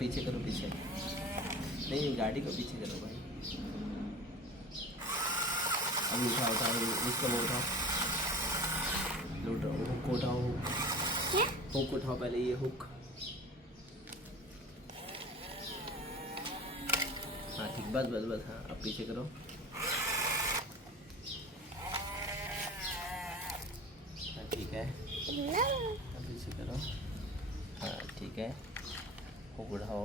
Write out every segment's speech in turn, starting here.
पीछे करो, पीछे नहीं, गाड़ी को पीछे करो भाई। अभी उठाओ उठाओ, इसको उठाओ, उठाओ हुक उठाओ, हुक उठाओ पहले, ये हुक। हाँ ठीक, बस बस बस, हाँ अब पीछे करो। हाँ ठीक है, अब पीछे करो। हाँ ठीक है, हुक उठाओ,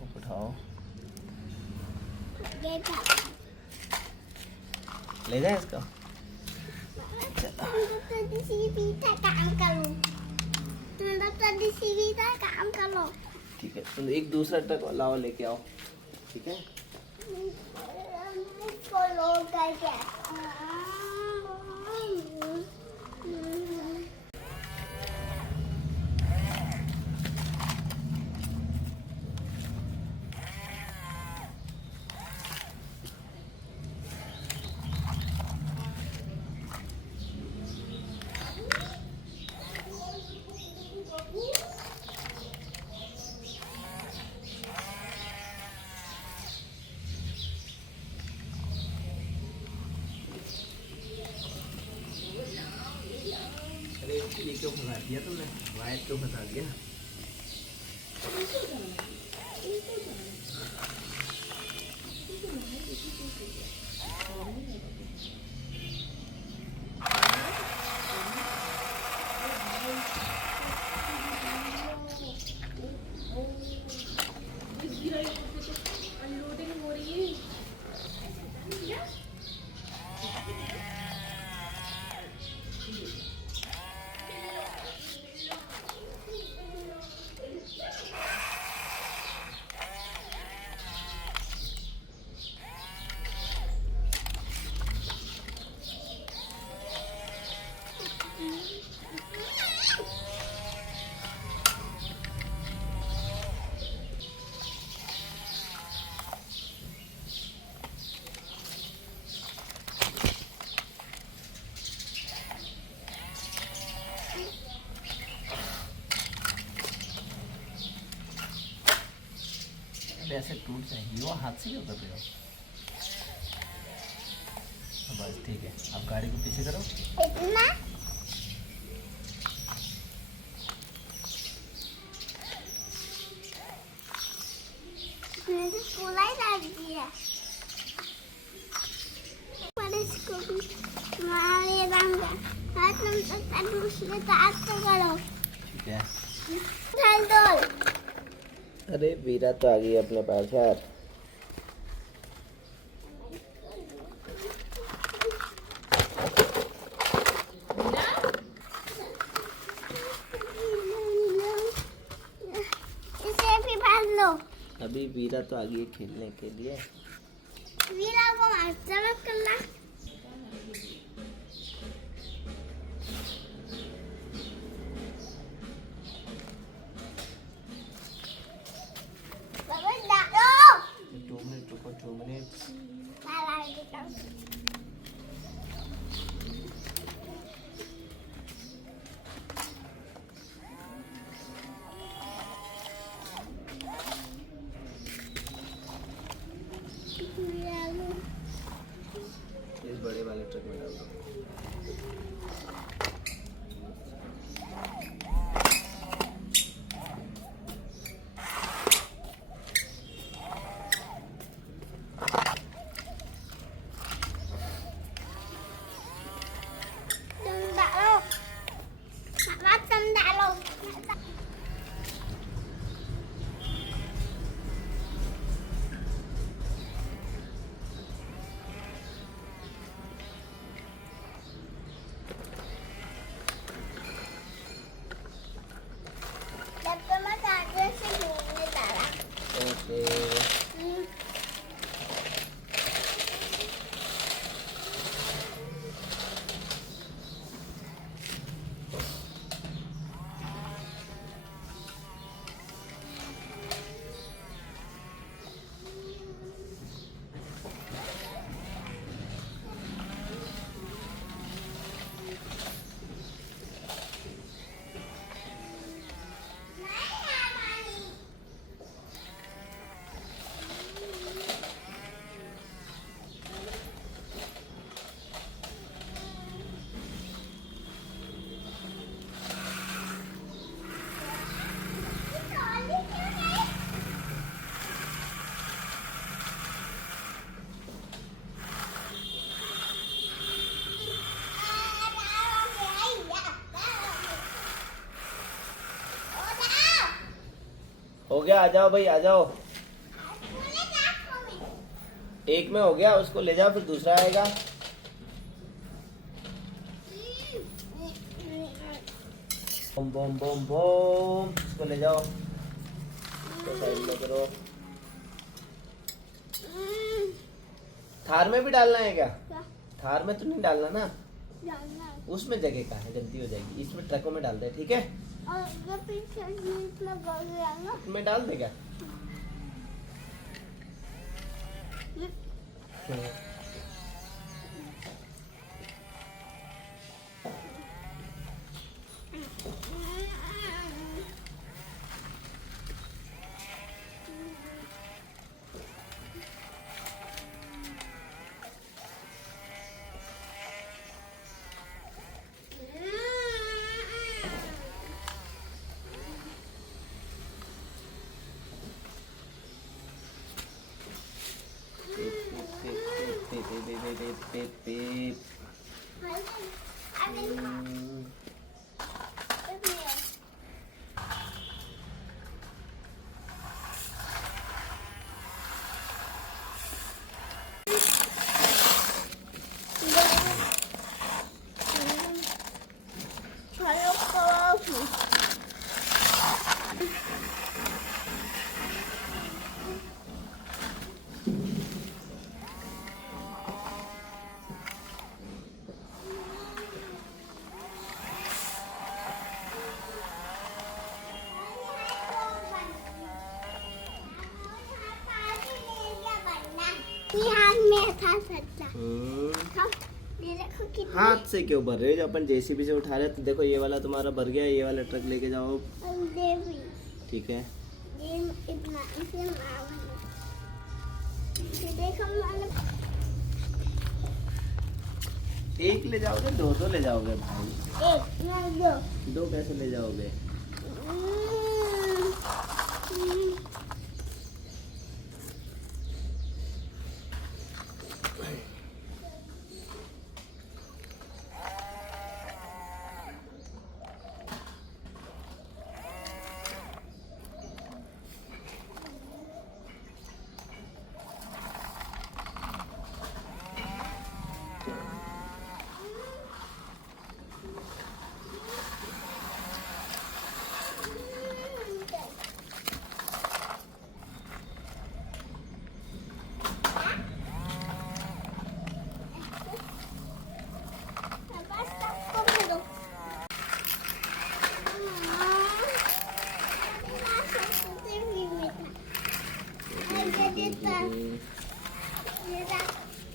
हुक उठाओ, ले जाए इसको। ठीक है, तुम एक दूसरा ट्रक लाओ, लेके आओ, ठीक है। ये क्यों फंसा दिया तुमने? वायर क्यों फंसा दिया? ऐसे टूट जाएंगी, वो हाथ से क्यों कर रहे हो? बस ठीक है, अब गाड़ी को पीछे करो। इतना मैंने फुला ही डाल दिया। मैंने इसको भी मारे रंगा, हाथ में तो दूसरे का करो। ठीक है, डाल दो। अरे वीरा तो आ गई अपने पास यार। इसे भी बांध लो। अभी वीरा तो आ गई खेलने के लिए। वीरा को मास्टर करना। इस बड़े वाले ट्रक में डाल दो। हो गया, आ जाओ भाई, आ जाओ। एक में हो गया, उसको ले जाओ, फिर दूसरा आएगा। बम बम बम बम, इसको ले जाओ, तो साइड में करो। थार में भी डालना है क्या? थार में तो नहीं डालना ना, उसमें जगह कहाँ है, गलती हो जाएगी। इसमें ट्रकों में डाल दे, ठीक है? और पीछे में डाल दे क्या? हाथ में था सच्चा। हाथ से क्यों भर रहे हो? जब अपन जेसीबी से उठा रहे, तो देखो ये वाला तुम्हारा भर गया, ये वाला ट्रक लेके जाओ। ठीक है, ये इतना इसे देखो, एक ले जाओगे, दो दो ले जाओगे भाई? एक ना दो। दो कैसे ले जाओगे?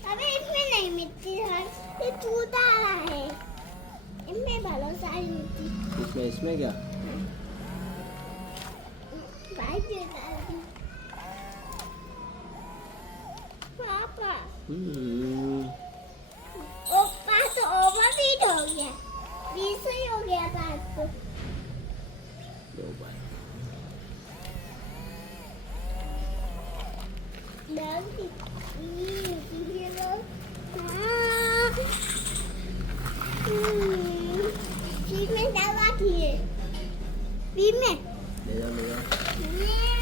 अबे इसमें नहीं मिट्टी है, ये टूटा रहा है, इसमें बहुत सारी मिट्टी। इसमें क्या? भाई ये डाल दी। पापा ओपा तो ओवरहीट हो गया, 20 ही हो गया था आज तो। डाल दी। ये लो। बीच में दवा थी, बीच में ले जाओ, ले जाओ।